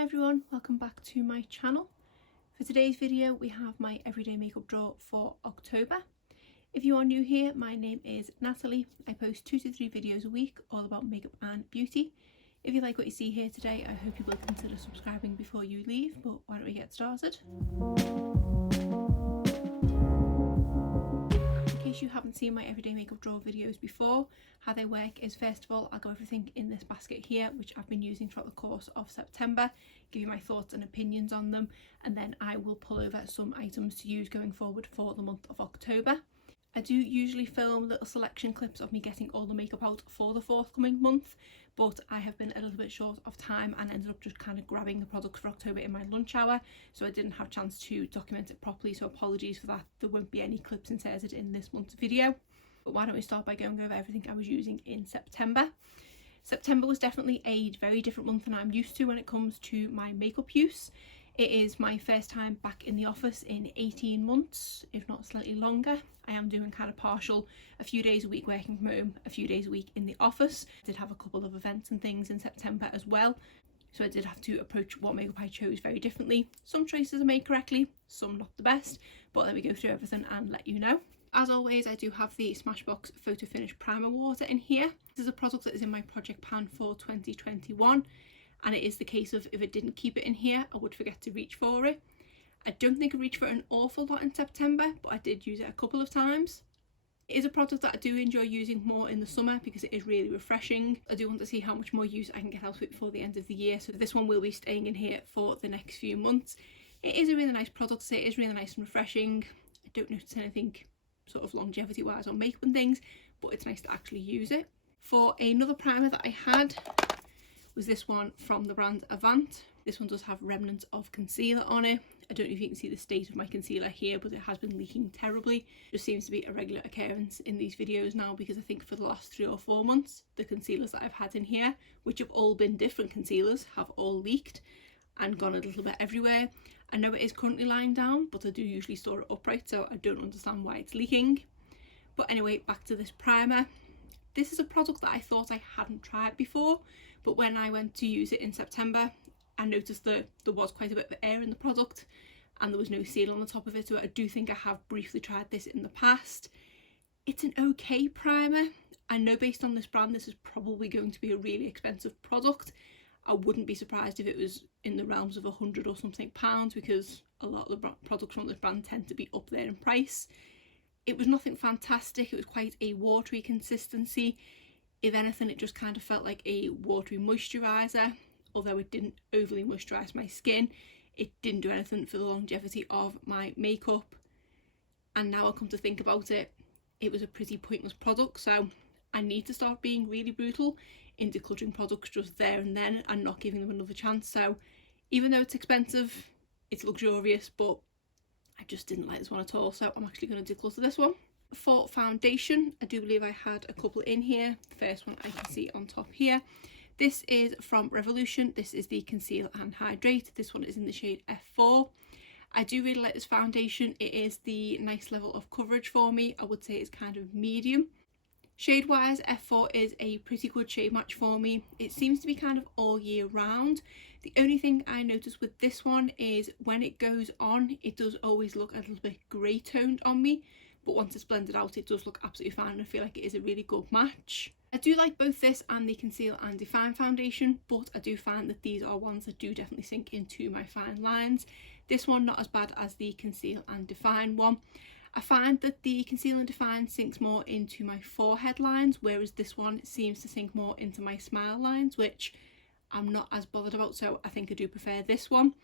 Hi everyone, welcome back to my channel. For today's video we have my everyday makeup drawer for October. If you are new here, my name is Natalie. I post 2 to 3 videos a week all about makeup and beauty. If you like what you see here today, I hope you will consider subscribing before you leave, but why don't we get started? In case you haven't seen my everyday makeup drawer videos before, how they work is, first of all, I'll go everything in this basket here, which I've been using throughout the course of September, give you my thoughts and opinions on them, and then I will pull over some items to use going forward for the month of October. I do usually film little selection clips of me getting all the makeup out for the forthcoming month, but I have been a little bit short of time and ended up just kind of grabbing the products for October in my lunch hour, so I didn't have a chance to document it properly, so apologies for that. There won't be any clips inserted in this month's video. But why don't we start by going over everything I was using in September. September was definitely a very different month than I'm used to when it comes to my makeup use. It is my first time back in the office in 18 months, if not slightly longer. I am doing kind of partial, a few days a week working from home, a few days a week in the office. I did have a couple of events and things in September as well, so I did have to approach what makeup I chose very differently. Some choices I made correctly, some not the best, but let me go through everything and let you know. As always, I do have the Smashbox Photo Finish Primer Water in here. This is a product that is in my project pan for 2021. And it is the case of, if I didn't keep it in here, I would forget to reach for it. I don't think I reached for it an awful lot in September, but I did use it a couple of times. It is a product that I do enjoy using more in the summer because it is really refreshing. I do want to see how much more use I can get out of it before the end of the year, so this one will be staying in here for the next few months. It is a really nice product, so it is really nice and refreshing. I don't notice anything sort of longevity wise on makeup and things, but it's nice to actually use it. For another primer that I had was this one from the brand Avant. This one does have remnants of concealer on it. I don't know if you can see the state of my concealer here, but it has been leaking terribly. It just seems to be a regular occurrence in these videos now, because I think for the last 3 or 4 months the concealers that I've had in here, which have all been different concealers, have all leaked and gone a little bit everywhere. I know it is currently lying down, but I do usually store it upright, so I don't understand why it's leaking. But anyway, back to this primer. This is a product that I thought I hadn't tried before, but when I went to use it in September, I noticed that there was quite a bit of air in the product and there was no seal on the top of it, so I do think I have briefly tried this in the past. It's an okay primer. I know based on this brand this is probably going to be a really expensive product. I wouldn't be surprised if it was in the realms of £100 or something, because a lot of the products from this brand tend to be up there in price. It was nothing fantastic. It was quite a watery consistency. If anything, it just kind of felt like a watery moisturiser, although it didn't overly moisturise my skin. It didn't do anything for the longevity of my makeup. And now I come to think about it, it was a pretty pointless product, so I need to start being really brutal in decluttering products just there and then and not giving them another chance. So even though it's expensive, it's luxurious, but I just didn't like this one at all, so I'm actually going to declutter this one. For foundation, I do believe I had a couple in here. The first one I can see on top here. This is from Revolution. This is the Conceal and Hydrate. This one is in the shade F4. I do really like this foundation. It is the nice level of coverage for me. I would say it's kind of medium. Shade wise, F4 is a pretty good shade match for me. It seems to be kind of all year round. The only thing I notice with this one is when it goes on, it does always look a little bit grey toned on me, but once it's blended out it does look absolutely fine, and I feel like it is a really good match. I do like both this and the Conceal and Define foundation, but I do find that these are ones that do definitely sink into my fine lines. This one not as bad as the Conceal and Define one. I find that the Conceal and Define sinks more into my forehead lines, whereas this one seems to sink more into my smile lines, which I'm not as bothered about, so I think I do prefer this one.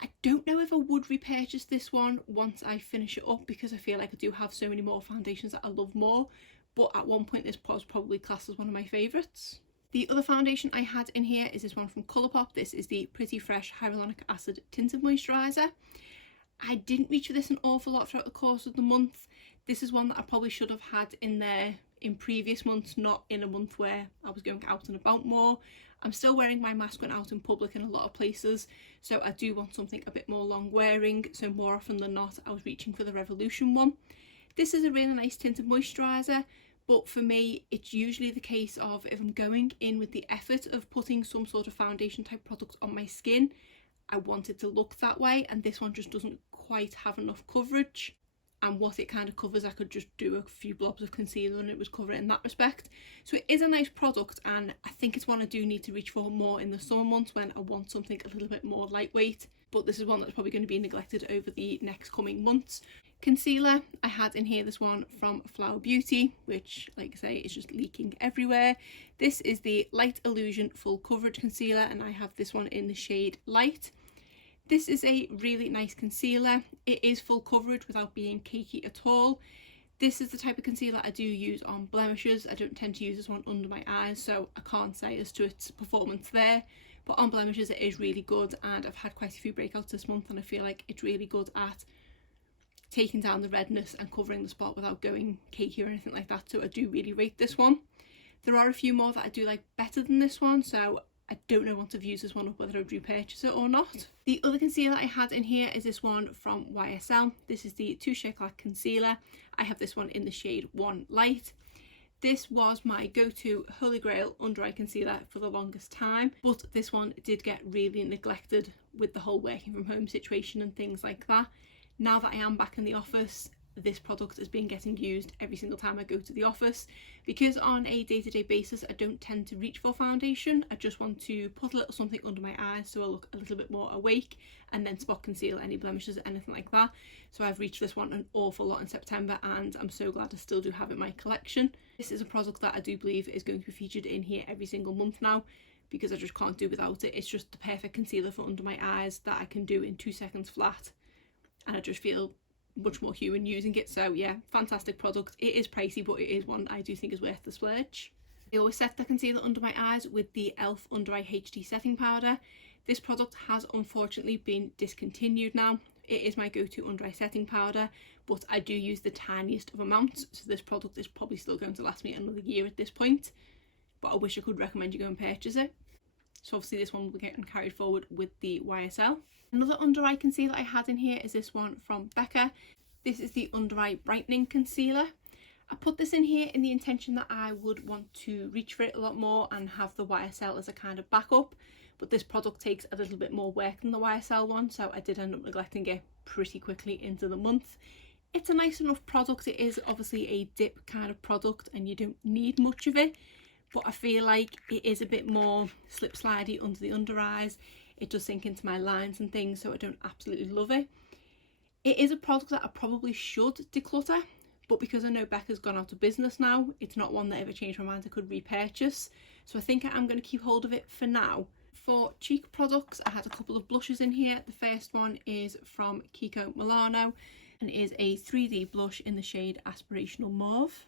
I don't know if I would repurchase this one once I finish it up, because I feel like I do have so many more foundations that I love more, but at one point this was probably classed as one of my favourites. The other foundation I had in here is this one from Colourpop. This is the Pretty Fresh Hyaluronic Acid Tinted Moisturiser. I didn't reach for this an awful lot throughout the course of the month. This is one that I probably should have had in there in previous months, not in a month where I was going out and about more. I'm still wearing my mask when out in public in a lot of places, so I do want something a bit more long wearing, so more often than not I was reaching for the Revolution one. This is a really nice tinted moisturiser, But for me, it's usually the case of if I'm going in with the effort of putting some sort of foundation type product on my skin, I want it to look that way, and this one just doesn't quite have enough coverage. And what it kind of covers, I could just do a few blobs of concealer and it was covered in that respect. So it is a nice product, and I think it's one I do need to reach for more in the summer months when I want something a little bit more lightweight. But this is one that's probably going to be neglected over the next coming months. Concealer, I had in here this one from Flower Beauty, which, like I say, is just leaking everywhere. This is the Light Illusion Full Coverage Concealer, and I have this one in the shade Light. This is a really nice concealer. It is full coverage without being cakey at all. This is the type of concealer I do use on blemishes. I don't tend to use this one under my eyes, so I can't say as to its performance there. But on blemishes, it is really good, and I've had quite a few breakouts this month, and I feel like it's really good at taking down the redness and covering the spot without going cakey or anything like that. So I do really rate this one. There are a few more that I do like better than this one, so I don't know once I've used this one up whether I do purchase it or not. The other concealer I had in here is this one from YSL. This is the Touche Éclat Concealer. I have this one in the shade 1 Light. This was my go-to holy grail under eye concealer for the longest time, but this one did get really neglected with the whole working from home situation and things like that. Now that I am back in the office, this product has been getting used every single time I go to the office, because on a day-to-day basis I don't tend to reach for foundation. I just want to put a little something under my eyes so I look a little bit more awake, and then spot conceal any blemishes or anything like that. So I've reached this one an awful lot in September, and I'm so glad I still do have it in my collection. This is a product that I do believe is going to be featured in here every single month now, because I just can't do without it. It's just the perfect concealer for under my eyes that I can do in 2 seconds flat, and I just feel much more human using it. So yeah, fantastic product. It is pricey, but it is one I do think is worth the splurge. I always set the concealer under my eyes with the e.l.f. Under Eye HD Setting Powder. This product has unfortunately been discontinued now. It is my go-to under eye setting powder, but I do use the tiniest of amounts, so this product is probably still going to last me another year at this point, but I wish I could recommend you go and purchase it. So obviously this one will be getting carried forward with the YSL. Another under eye concealer I had in here is this one from Becca. This is the Under Eye Brightening Concealer. I put this in here in the intention that I would want to reach for it a lot more and have the YSL as a kind of backup, but this product takes a little bit more work than the YSL one, so I did end up neglecting it pretty quickly into the month. It's a nice enough product. It is obviously a dip kind of product and you don't need much of it, but I feel like it is a bit more slip slidey under the under eyes. It does sink into my lines and things, so I don't absolutely love it. It is a product that I probably should declutter, but because I know Becca's gone out of business now, it's not one that ever changed my mind I could repurchase. So I think I am going to keep hold of it for now. For cheek products, I had a couple of blushes in here. The first one is from Kiko Milano and is a 3D blush in the shade Aspirational Mauve.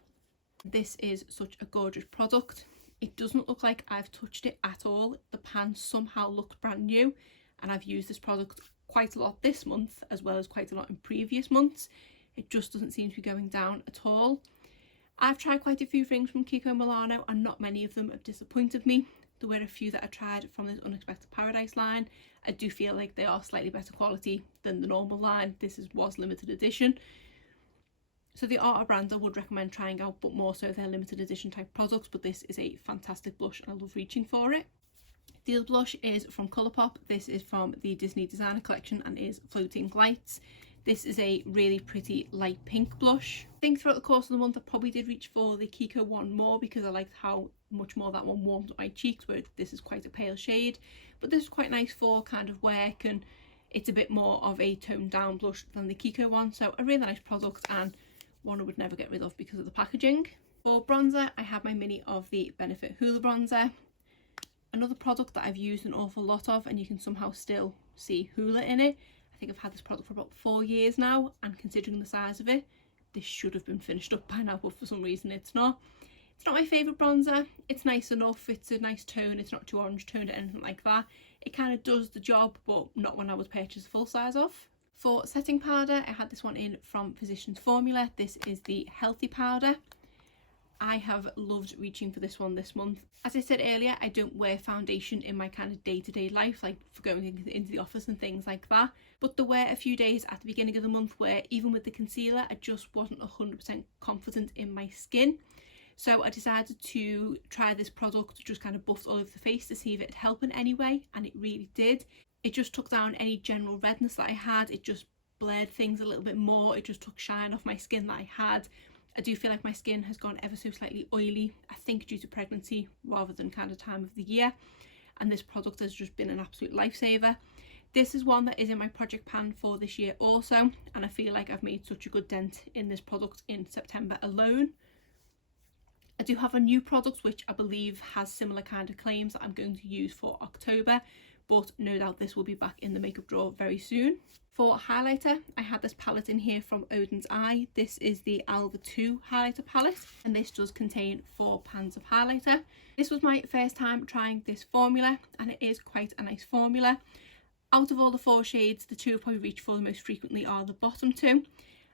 This is such a gorgeous product. It doesn't look like I've touched it at all. The pan somehow looks brand new, and I've used this product quite a lot this month as well as quite a lot in previous months. It just doesn't seem to be going down at all. I've tried quite a few things from Kiko Milano and not many of them have disappointed me. There were a few that I tried from this Unexpected Paradise line. I do feel like they are slightly better quality than the normal line. This was limited edition. So they are a brand I would recommend trying out, but more so their limited edition type products. But this is a fantastic blush and I love reaching for it. The other blush is from Colourpop. This is from the Disney Designer Collection and is Floating Lights. This is a really pretty light pink blush. I think throughout the course of the month I probably did reach for the Kiko one more because I liked how much more that one warmed up my cheeks, where this is quite a pale shade. But this is quite nice for kind of work, and it's a bit more of a toned down blush than the Kiko one. So a really nice product and one I would never get rid of because of the packaging. For bronzer, I have my mini of the Benefit Hoola bronzer. Another product that I've used an awful lot of, and you can somehow still see Hoola in it. I think I've had this product for about 4 years now, and considering the size of it, this should have been finished up by now, but for some reason it's not. It's not my favourite bronzer. It's nice enough, it's a nice tone, it's not too orange toned or anything like that. It kind of does the job, but not when I would purchase the full size of. For setting powder, I had this one in from Physicians Formula. This is the Healthy Powder. I have loved reaching for this one this month. As I said earlier, I don't wear foundation in my kind of day-to-day life, like for going into the office and things like that. But there were a few days at the beginning of the month where even with the concealer, I just wasn't 100% confident in my skin. So I decided to try this product, just kind of buffed all over the face to see if it'd help in any way, and it really did. It just took down any general redness that I had. It just blurred things a little bit more. It just took shine off my skin that I had. I do feel like my skin has gone ever so slightly oily, I think due to pregnancy rather than kind of time of the year, and this product has just been an absolute lifesaver. This is one that is in my project pan for this year also, and I feel like I've made such a good dent in this product in September alone. I do have a new product which I believe has similar kind of claims that I'm going to use for October, but no doubt this will be back in the makeup drawer very soon. For highlighter, I had this palette in here from Odin's Eye. This is the Alva 2 highlighter palette, and this does contain 4 pans of highlighter. This was my first time trying this formula, and it is quite a nice formula. Out of all the 4 shades, the 2 I probably reach for the most frequently are the bottom 2.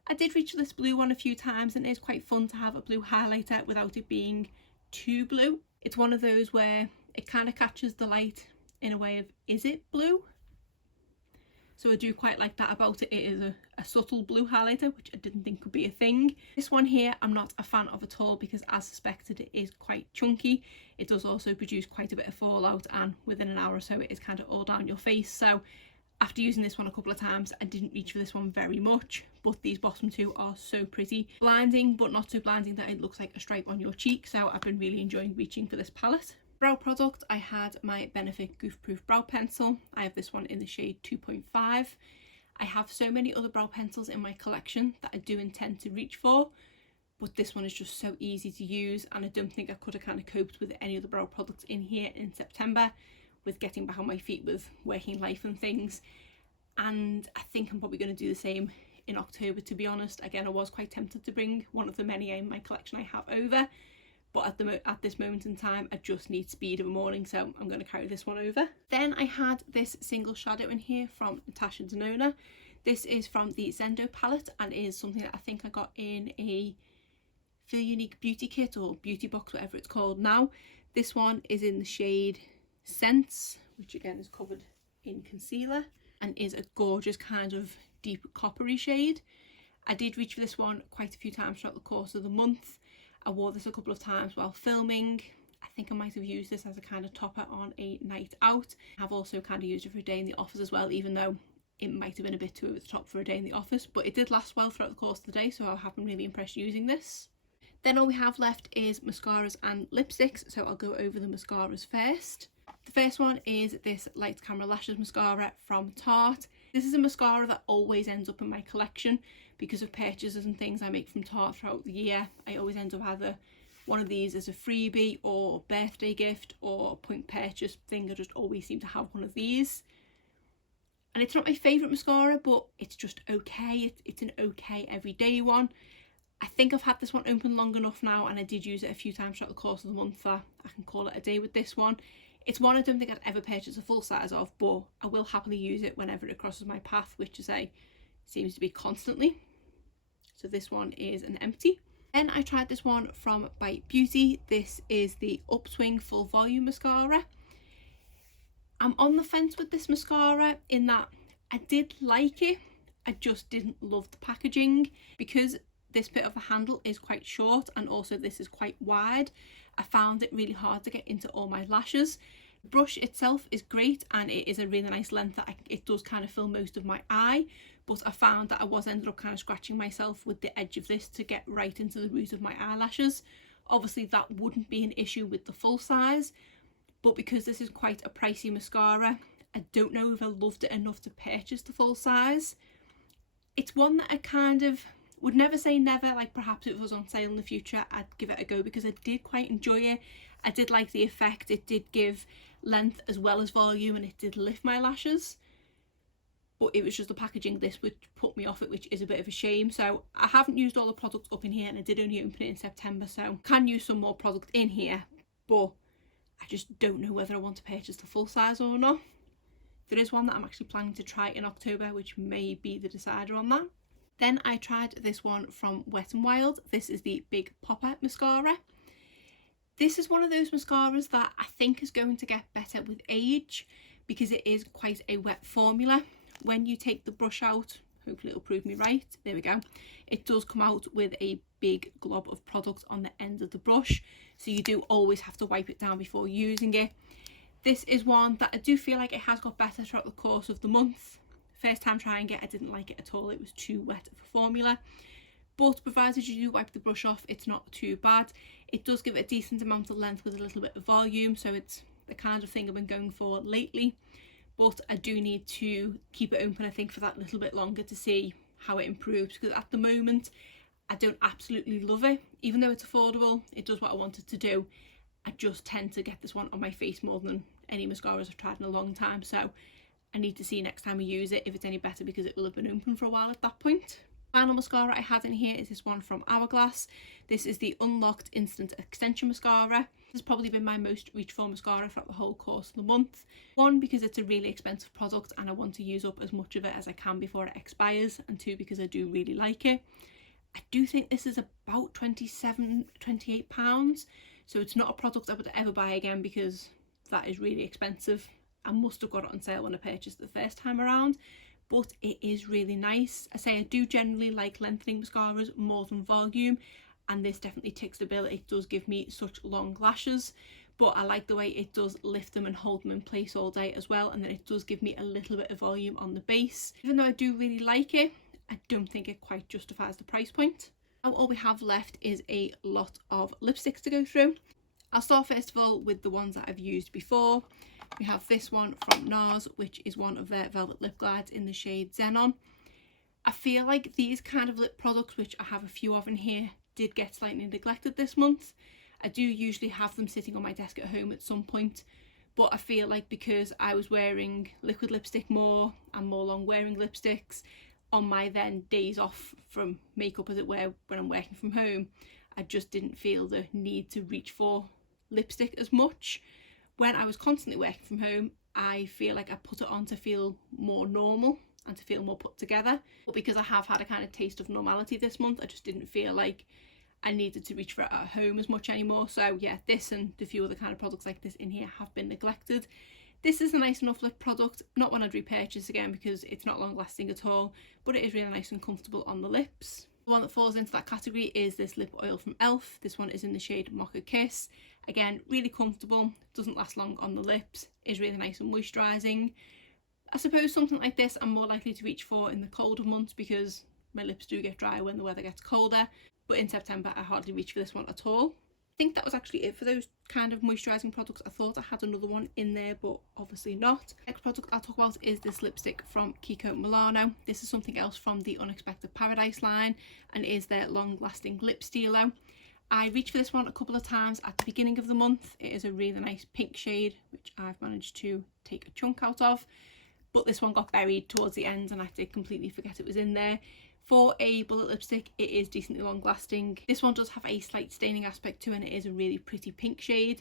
I did reach for this blue one a few times, and it is quite fun to have a blue highlighter without it being too blue. It's one of those where it kind of catches the light in a way of, is it blue? So I do quite like that about it. It is a subtle blue highlighter, which I didn't think could be a thing. This one here I'm not a fan of at all because, as suspected, it is quite chunky. It does also produce quite a bit of fallout, and within an hour or so it is kind of all down your face. So after using this one a couple of times, I didn't reach for this one very much, but these bottom 2 are so pretty. Blinding, but not so blinding that it looks like a stripe on your cheek, so I've been really enjoying reaching for this palette. Brow product, I had my Benefit Goof Proof Brow Pencil. I have this one in the shade 2.5. I have so many other brow pencils in my collection that I do intend to reach for, but this one is just so easy to use, and I don't think I could have kind of coped with any other brow products in here in September, with getting back on my feet with working life and things. And I think I'm probably going to do the same in October, to be honest. Again, I was quite tempted to bring one of the many in my collection I have over, but at this moment in time I just need speed of a morning, so I'm going to carry this one over. Then I had this single shadow in here from Natasha Denona. This is from the Zendo palette, and is something that I think I got in a Feel Unique beauty kit or beauty box, whatever it's called now. This one is in the shade Scents, which again is covered in concealer, and is a gorgeous kind of deep coppery shade. I did reach for this one quite a few times throughout the course of the month. I wore this a couple of times while filming. I think I might have used this as a kind of topper on a night out. I've also kind of used it for a day in the office as well, even though it might have been a bit too over the top for a day in the office, but it did last well throughout the course of the day, so I have been really impressed using this. Then all we have left is mascaras and lipsticks, so I'll go over the mascaras first. The first one is this Lights Camera Lashes mascara from Tarte. This is a mascara that always ends up in my collection because of purchases and things I make from Tarte throughout the year. I always end up either one of these as a freebie or birthday gift or point purchase thing. I just always seem to have one of these. And it's not my favourite mascara, but it's just okay. It's an okay everyday one. I think I've had this one open long enough now, and I did use it a few times throughout the course of the month that I can call it a day with this one. It's one I don't think I'd ever purchase a full size of, but I will happily use it whenever it crosses my path, which, as I say, seems to be constantly. So this one is an empty. Then I tried this one from Bite Beauty. This is the Upswing Full Volume Mascara. I'm on the fence with this mascara in that I did like it, I just didn't love the packaging. Because this bit of the handle is quite short and also this is quite wide, I found it really hard to get into all my lashes. The brush itself is great and it is a really nice length that it does kind of fill most of my eye, but I found that I ended up kind of scratching myself with the edge of this to get right into the root of my eyelashes. Obviously that wouldn't be an issue with the full size, but because this is quite a pricey mascara, I don't know if I loved it enough to purchase the full size. It's one that I kind of would never say never, like perhaps if it was on sale in the future I'd give it a go because I did quite enjoy it. I did like the effect, it did give length as well as volume and it did lift my lashes. But it was just the packaging of this which put me off it, which is a bit of a shame. So I haven't used all the products up in here and I did only open it in September, so can use some more product in here, but I just don't know whether I want to purchase the full size or not. There is one that I'm actually planning to try in October, which may be the decider on that. Then I tried this one from Wet n Wild. This is the Big Popper mascara. This is one of those mascaras that I think is going to get better with age because it is quite a wet formula. When you take the brush out hopefully it'll prove me right. There we go. It does come out with a big glob of product on the end of the brush, so you do always have to wipe it down before using it. This is one that I do feel like it has got better throughout the course of the month. First time trying it, I didn't like it at all. It was too wet of a formula, but provided you do wipe the brush off, it's not too bad. It does give it a decent amount of length with a little bit of volume, so it's the kind of thing I've been going for lately. But I do need to keep it open, I think, for that little bit longer to see how it improves, because at the moment I don't absolutely love it. Even though it's affordable, it does what I want it to do. I just tend to get this one on my face more than any mascaras I've tried in a long time, so I need to see next time I use it if it's any better, because it will have been open for a while at that point. Final mascara I had in here is this one from Hourglass. This is the Unlocked Instant Extension Mascara. This has probably been my most reach for mascara throughout the whole course of the month. One, because it's a really expensive product and I want to use up as much of it as I can before it expires, and two, because I do really like it. I do think this is about £28, so it's not a product I would ever buy again, because that is really expensive. I must have got it on sale when I purchased it the first time around, but it is really nice. I say I do generally like lengthening mascaras more than volume, and this definitely ticks the bill. It does give me such long lashes, but I like the way it does lift them and hold them in place all day as well, and then it does give me a little bit of volume on the base. Even though I do really like it, I don't think it quite justifies the price point. Now all we have left is a lot of lipsticks to go through. I'll start first of all with the ones that I've used before. We have this one from Nars, which is one of their Velvet Lip Glides in the shade Xenon. I feel like these kind of lip products, which I have a few of in here, did get slightly neglected this month. I do usually have them sitting on my desk at home at some point, but I feel like because I was wearing liquid lipstick more and more long wearing lipsticks on my then days off from makeup, as it were, when I'm working from home, I just didn't feel the need to reach for lipstick as much. When I was constantly working from home, I feel like I put it on to feel more normal and to feel more put together, but because I have had a kind of taste of normality this month, I just didn't feel like I needed to reach for it at home as much anymore. So yeah, this and a few other kind of products like this in here have been neglected. This is a nice enough lip product, not one I'd repurchase again because it's not long lasting at all, but it is really nice and comfortable on the lips. The one that falls into that category is this lip oil from e.l.f. This one is in the shade Mocha Kiss. Again, really comfortable, doesn't last long on the lips, is really nice and moisturising. I suppose something like this I'm more likely to reach for in the colder months because my lips do get dry when the weather gets colder, but in September I hardly reach for this one at all. I think that was actually it for those kind of moisturising products. I thought I had another one in there, but obviously not. Next product I'll talk about is this lipstick from Kiko Milano. This is something else from the Unexpected Paradise line and is their long lasting lip stilo. I reached for this one a couple of times at the beginning of the month. It is a really nice pink shade, which I've managed to take a chunk out of, but this one got buried towards the end and I did completely forget it was in there. For a bullet lipstick, it is decently long lasting. This one does have a slight staining aspect to it and it is a really pretty pink shade.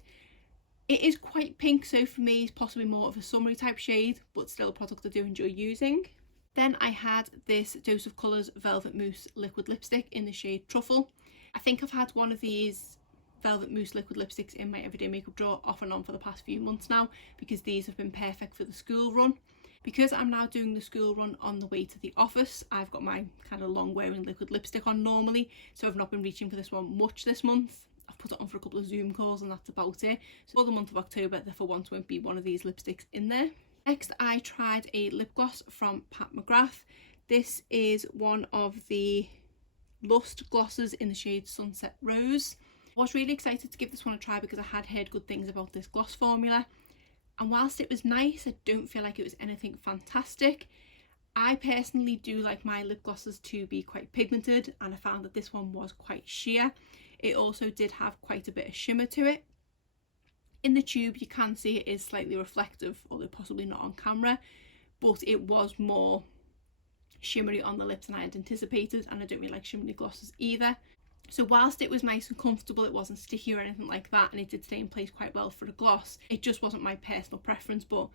It is quite pink, so for me it's possibly more of a summery type shade, but still a product I do enjoy using. Then I had this Dose of Colours Velvet Mousse liquid lipstick in the shade Truffle. I think I've had one of these Velvet Mousse liquid lipsticks in my everyday makeup drawer off and on for the past few months now because these have been perfect for the school run. Because I'm now doing the school run on the way to the office, I've got my kind of long wearing liquid lipstick on normally, so I've not been reaching for this one much this month. I've put it on for a couple of Zoom calls and that's about it. So for the month of October, there for once won't be one of these lipsticks in there. Next, I tried a lip gloss from Mcgrath. This is one of the Lust glosses in the shade Sunset Rose. I was really excited to give this one a try because I had heard good things about this gloss formula. And whilst it was nice, I don't feel like it was anything fantastic. I personally do like my lip glosses to be quite pigmented, and I found that this one was quite sheer. It also did have quite a bit of shimmer to it. In the tube you can see it is slightly reflective, although possibly not on camera, but it was more shimmery on the lips than I had anticipated, and I don't really like shimmery glosses either. So whilst it was nice and comfortable, it wasn't sticky or anything like that, and it did stay in place quite well for a gloss. It just wasn't my personal preference, but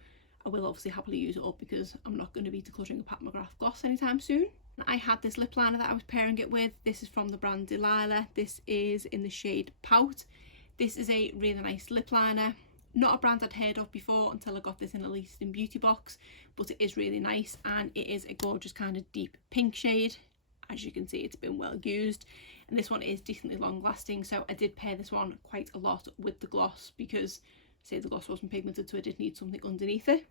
I will obviously happily use it up because I'm not going to be decluttering a Pat McGrath gloss anytime soon. I had this lip liner that I was pairing it with. This is from the brand Delilah. This is in the shade Pout. This is a really nice lip liner. Not a brand I'd heard of before until I got this in a Latest in Beauty box, but it is really nice and it is a gorgeous kind of deep pink shade. As you can see, it's been well used, and this one is decently long lasting, so I did pair this one quite a lot with the gloss because, say, the gloss wasn't pigmented, so I did need something underneath it.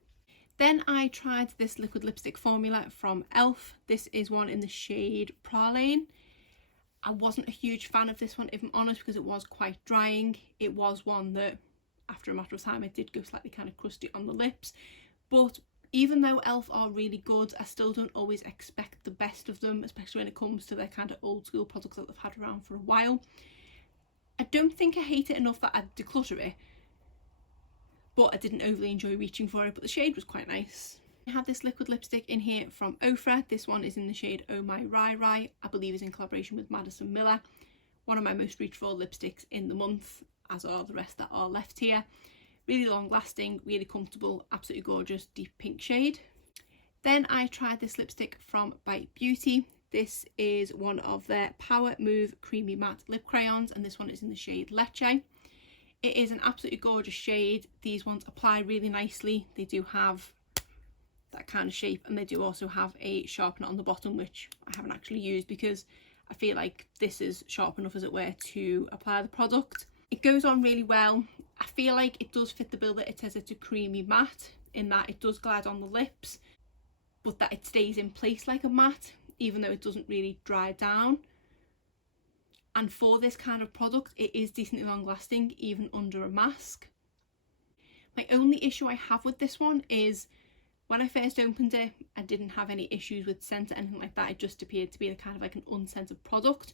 Then I tried this liquid lipstick formula from e.l.f. This is one in the shade Praline. I wasn't a huge fan of this one, if I'm honest, because it was quite drying. It was one that after a matter of time it did go slightly kind of crusty on the lips, but even though e.l.f. are really good, I still don't always expect the best of them, especially when it comes to their kind of old school products that they've had around for a while. I don't think I hate it enough that I'd declutter it, but I didn't overly enjoy reaching for it, but the shade was quite nice. I have this liquid lipstick in here from Ofra. This one is in the shade Oh My Rai Rai. I believe is in collaboration with Madison Miller. One of my most reached for lipsticks in the month, as are the rest that are left here. Really long lasting, really comfortable, absolutely gorgeous deep pink shade. Then I tried this lipstick from Bite Beauty. This is one of their Power Move Creamy Matte Lip Crayons, and this one is in the shade Leche. It is an absolutely gorgeous shade. These ones apply really nicely. They do have that kind of shape, and they do also have a sharpener on the bottom, which I haven't actually used because I feel like this is sharp enough, as it were, to apply the product. It goes on really well. I feel like it does fit the bill that it says it's a creamy matte, in that it does glide on the lips, but that it stays in place like a matte, even though it doesn't really dry down. And for this kind of product, it is decently long lasting, even under a mask. My only issue I have with this one is when I first opened it, I didn't have any issues with scent or anything like that. It just appeared to be kind of like an unscented product.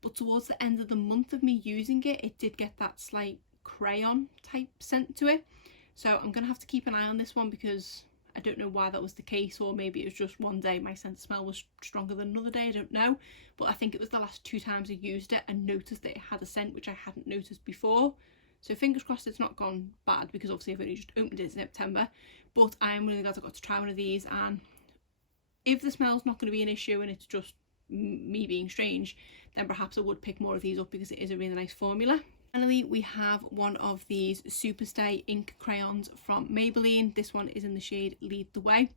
But towards the end of the month of me using it, it did get that slight crayon type scent to it. So I'm going to have to keep an eye on this one, because I don't know why that was the case, or maybe it was just one day my scent smell was stronger than another day, I don't know. But I think it was the last 2 times I used it and noticed that it had a scent which I hadn't noticed before. So fingers crossed it's not gone bad, because obviously I've only just opened it in September. But I am really glad I got to try one of these, and if the smell's not going to be an issue and it's just me being strange, then perhaps I would pick more of these up, because it is a really nice formula. Finally, we have one of these Superstay ink crayons from Maybelline. This one is in the shade Lead the Way.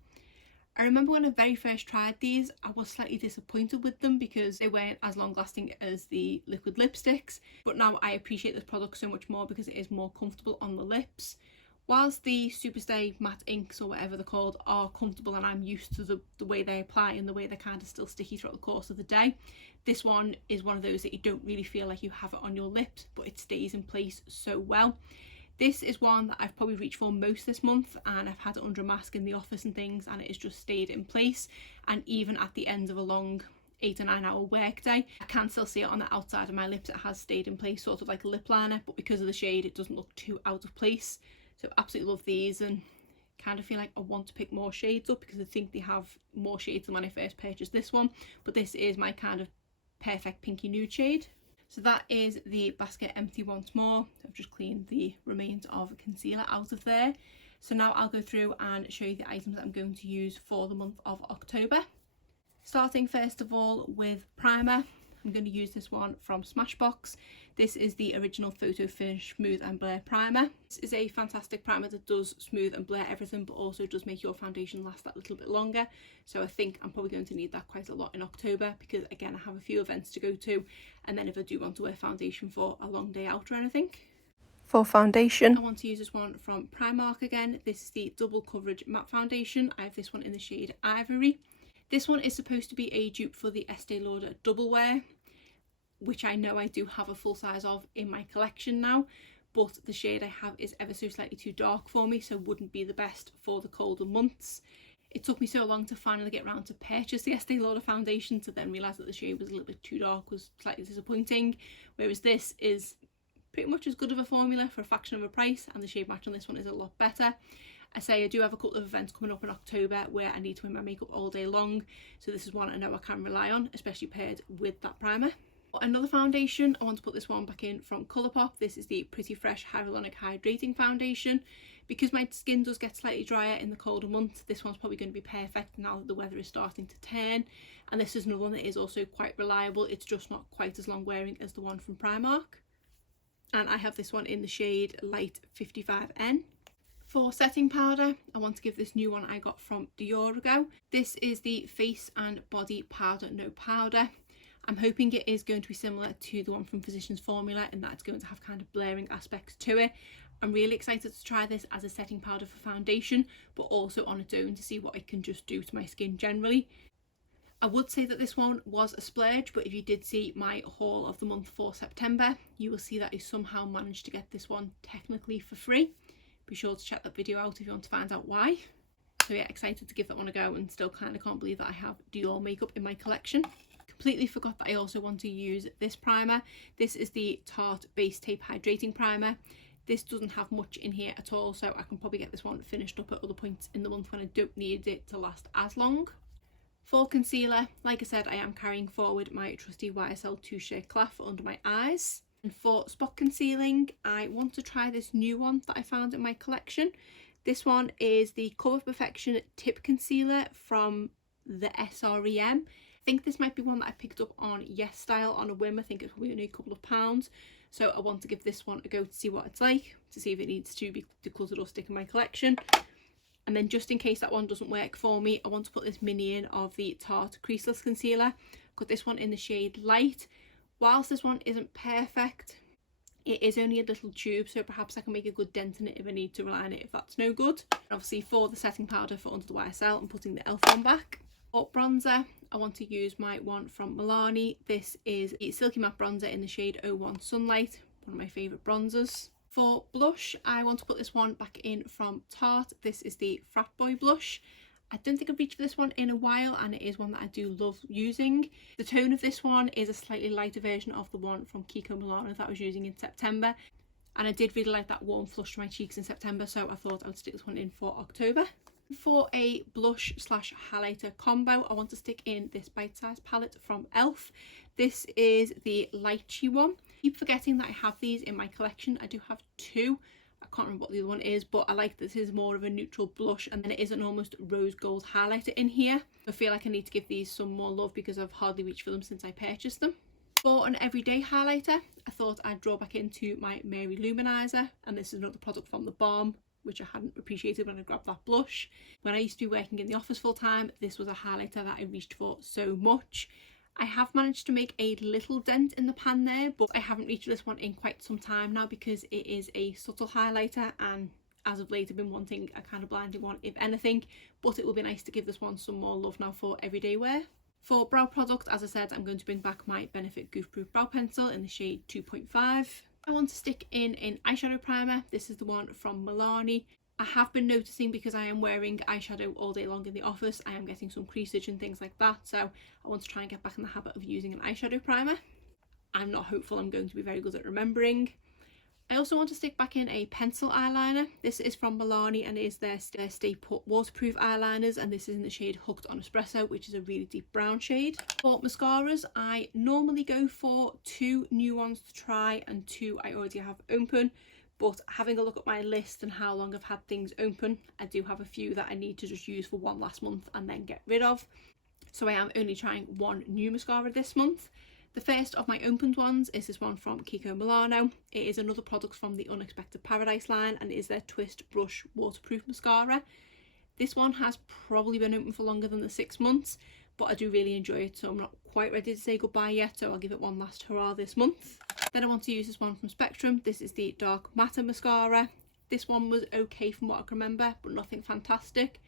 I remember when I very first tried these, I was slightly disappointed with them because they weren't as long lasting as the liquid lipsticks, but now I appreciate this product so much more because it is more comfortable on the lips. Whilst the Superstay matte inks, or whatever they're called, are comfortable and I'm used to the way they apply and the way they're kind of still sticky throughout the course of the day, this one is one of those that you don't really feel like you have it on your lips, but it stays in place so well. This is one that I've probably reached for most this month, and I've had it under a mask in the office and things, and it has just stayed in place. And even at the end of a long 8 or 9 hour work day, I can still see it on the outside of my lips. It has stayed in place, sort of like a lip liner, but because of the shade it doesn't look too out of place. So I absolutely love these, and kind of feel like I want to pick more shades up because I think they have more shades than when I first purchased this one. But this is my kind of perfect pinky nude shade. So that is the basket empty once more. I've just cleaned the remains of concealer out of there. So now I'll go through and show you the items that I'm going to use for the month of October. Starting first of all with primer. I'm going to use this one from Smashbox. This is the original Photo Finish Smooth and Blur Primer. This is a fantastic primer that does smooth and blur everything, but also does make your foundation last that little bit longer. So I think I'm probably going to need that quite a lot in October, because again, I have a few events to go to, and then if I do want to wear foundation for a long day out or anything. For foundation, I want to use this one from Primark again. This is the Double Coverage Matte Foundation. I have this one in the shade Ivory. This one is supposed to be a dupe for the Estee Lauder Double Wear, which I know I do have a full size of in my collection now, but the shade I have is ever so slightly too dark for me, so wouldn't be the best for the colder months. It took me so long to finally get around to purchase the Estee Lauder foundation, to then realise that the shade was a little bit too dark was slightly disappointing, whereas this is pretty much as good of a formula for a fraction of a price, and the shade match on this one is a lot better. I say I do have a couple of events coming up in October where I need to wear my makeup all day long, so this is one I know I can rely on, especially paired with that primer. Another foundation, I want to put this one back in from Colourpop. This is the Pretty Fresh Hyaluronic Hydrating Foundation. Because my skin does get slightly drier in the colder months, this one's probably going to be perfect now that the weather is starting to turn. And this is another one that is also quite reliable. It's just not quite as long wearing as the one from Primark. and I have this one in the shade Light 55N. For setting powder, I want to give this new one I got from Dior ago. This is the Face and Body Powder No Powder. I'm hoping it is going to be similar to the one from Physicians Formula in that it's going to have kind of blurring aspects to it. I'm really excited to try this as a setting powder for foundation, but also on its own to see what it can just do to my skin generally. I would say that this one was a splurge, but if you did see my haul of the month for September, you will see that I somehow managed to get this one technically for free. Be sure to check that video out if you want to find out why. So yeah, excited to give that one a go, and still kind of can't believe that I have Dior makeup in my collection. Completely forgot that I also want to use this primer. This is the Tarte Base Tape Hydrating Primer. This doesn't have much in here at all, so I can probably get this one finished up at other points in the month when I don't need it to last as long. For concealer, like I said, I am carrying forward my trusty YSL Touche Eclat for under my eyes. And for spot concealing, I want to try this new one that I found in my collection. This one is the Cover Perfection Tip Concealer from the SREM. I think this might be one that I picked up on YesStyle on a whim. I think it's probably only a couple of pounds. So I want to give this one a go to see what it's like, to see if it needs to be decluttered or stick in my collection. And then just in case that one doesn't work for me, I want to put this mini in of the Tarte Creaseless Concealer. Got this one in the shade Light. Whilst this one isn't perfect, it is only a little tube, so perhaps I can make a good dent in it if I need to rely on it if that's no good. And obviously for the setting powder for under the YSL, I'm putting the e.l.f. one back. For bronzer, I want to use my one from Milani. This is the Silky Matte Bronzer in the shade 01 Sunlight, one of my favourite bronzers. For blush, I want to put this one back in from Tarte. This is the Frat Boy blush. I don't think I've reached for this one in a while, and it is one that I do love using. The tone of this one is a slightly lighter version of the one from Kiko Milano that I was using in September, and I did really like that warm flush to my cheeks in September, so I thought I would stick this one in for October. For a blush slash highlighter combo, I want to stick in this Bite Size palette from e.l.f. This is the lychee one. I keep forgetting that I have these in my collection. I do have two. I can't remember what the other one is, but I like this is more of a neutral blush, and then it is an almost rose gold highlighter in here. I feel like I need to give these some more love because I've hardly reached for them since I purchased them. For an everyday highlighter, I thought I'd draw back into my Lou Manizer, and this is another product from the Balm, which I hadn't appreciated when I grabbed that blush. When I used to be working in the office full time, this was a highlighter that I reached for so much. I have managed to make a little dent in the pan there, but I haven't reached this one in quite some time now because it is a subtle highlighter, and as of late I've been wanting a kind of blinding one if anything, but it will be nice to give this one some more love now for everyday wear. For brow product, as I said, I'm going to bring back my Benefit Goof Proof Brow Pencil in the shade 2.5. I want to stick in an eyeshadow primer. This is the one from Milani. I have been noticing, because I am wearing eyeshadow all day long in the office, I am getting some creasage and things like that, so I want to try and get back in the habit of using an eyeshadow primer. I'm not hopeful I'm going to be very good at remembering. I also want to stick back in a pencil eyeliner. This is from Milani and is their Stay Put waterproof eyeliners, and this is in the shade Hooked on Espresso, which is a really deep brown shade. For mascaras, I normally go for 2 new ones to try and 2 I already have open. But having a look at my list and how long I've had things open, I do have a few that I need to just use for one last month and then get rid of. So I am only trying 1 new mascara this month. The first of my opened ones is this one from Kiko Milano. It is another product from the Unexpected Paradise line, and it is their Twist Brush Waterproof Mascara. This one has probably been open for longer than the 6 months, but I do really enjoy it, so I'm not quite ready to say goodbye yet, so I'll give it one last hurrah this month. Then I want to use this one from Spectrum. This is the Dark Matter Mascara. This one was okay from what I can remember, but nothing fantastic.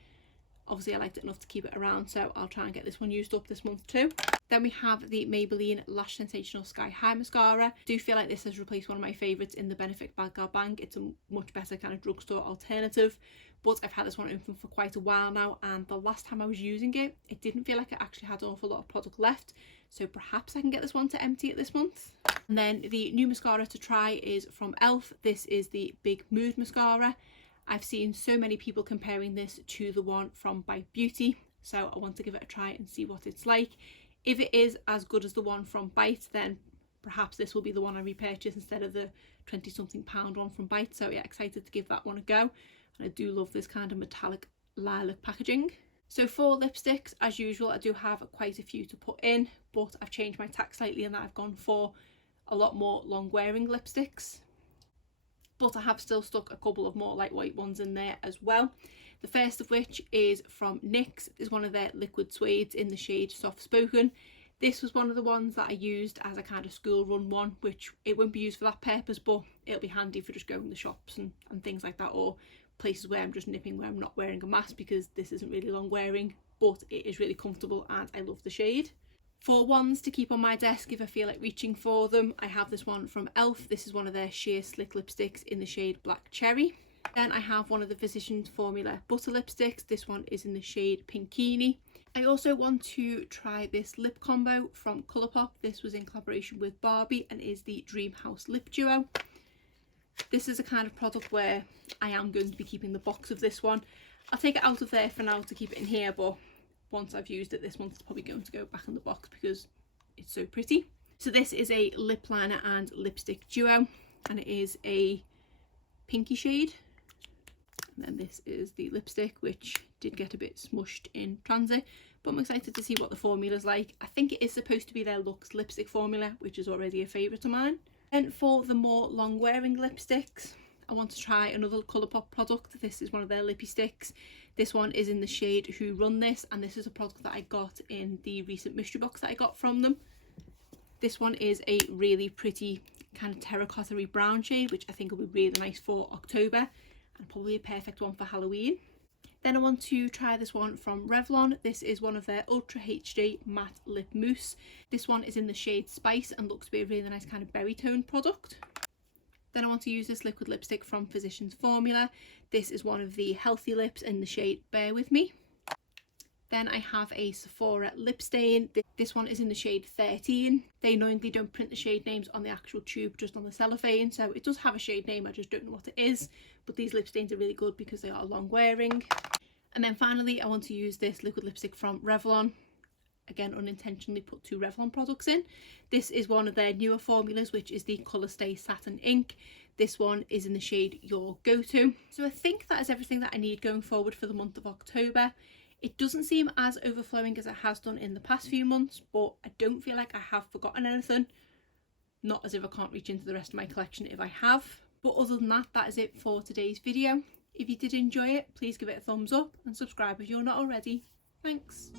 Obviously I liked it enough to keep it around, so I'll try and get this one used up this month too. Then we have the Maybelline Lash Sensational Sky High Mascara. I do feel like this has replaced one of my favourites in the Benefit Bad Girl Bang. It's a much better kind of drugstore alternative, but I've had this one open for quite a while now, and the last time I was using it, it didn't feel like it actually had an awful lot of product left, so perhaps I can get this one to empty it this month. And then the new mascara to try is from e.l.f. This is the Big Mood Mascara. I've seen so many people comparing this to the one from Bite Beauty, so I want to give it a try and see what it's like. If it is as good as the one from Bite, then perhaps this will be the one I repurchase instead of the 20-something pound one from Bite. So yeah, excited to give that one a go. And I do love this kind of metallic lilac packaging. So for lipsticks, as usual, I do have quite a few to put in, but I've changed my tack slightly in that I've gone for a lot more long wearing lipsticks. but I have still stuck a couple of more lightweight ones in there as well. The first of which is from NYX. It's one of their liquid suedes in the shade Soft Spoken. This was one of the ones that I used as a kind of school run one, which it won't be used for that purpose, but it'll be handy for just going to the shops and things like that, or places where I'm just nipping where I'm not wearing a mask, because this isn't really long wearing, but it is really comfortable and I love the shade. For ones to keep on my desk if I feel like reaching for them, I have this one from e.l.f. This is one of their sheer slick lipsticks in the shade Black Cherry. Then I have one of the Physicians Formula butter lipsticks. This one is in the shade Pinkini. I also want to try this lip combo from Colourpop. This was in collaboration with Barbie and is the Dream House Lip Duo. This is a kind of product where I am going to be keeping the box of this one. I'll take it out of there for now to keep it in here, but once I've used it this month, it's probably going to go back in the box because it's so pretty. So this is a lip liner and lipstick duo, and it is a pinky shade. And then this is the lipstick, which did get a bit smushed in transit, but I'm excited to see what the formula's like. I think it is supposed to be their Luxe lipstick formula, which is already a favourite of mine. And for the more long wearing lipsticks, I want to try another Colourpop product. This is one of their Lippie Stix. This one is in the shade Who Run This, and this is a product that I got in the recent mystery box that I got from them. This one is a really pretty kind of terracotta-y brown shade, which I think will be really nice for October, and probably a perfect one for Halloween. Then I want to try this one from Revlon. This is one of their Ultra HD Matte Lip Mousse. This one is in the shade Spice and looks to be a really nice kind of berry tone product. Then I want to use this liquid lipstick from Physicians Formula. This is one of the Healthy Lips in the shade Bear With Me. Then I have a Sephora Lip Stain. This one is in the shade 13. They annoyingly don't print the shade names on the actual tube, just on the cellophane, so it does have a shade name, I just don't know what it is. But these lip stains are really good because they are long wearing. And then finally I want to use this liquid lipstick from Revlon. Again, unintentionally put two Revlon products in. This is one of their newer formulas, which is the Colour Stay Satin Ink. This one is in the shade Your Go-To. So I think that is everything that I need going forward for the month of October. It doesn't seem as overflowing as it has done in the past few months, but I don't feel like I have forgotten anything. Not as if I can't reach into the rest of my collection if I have. But other than that, that is it for today's video. If you did enjoy it, please give it a thumbs up and subscribe if you're not already. Thanks.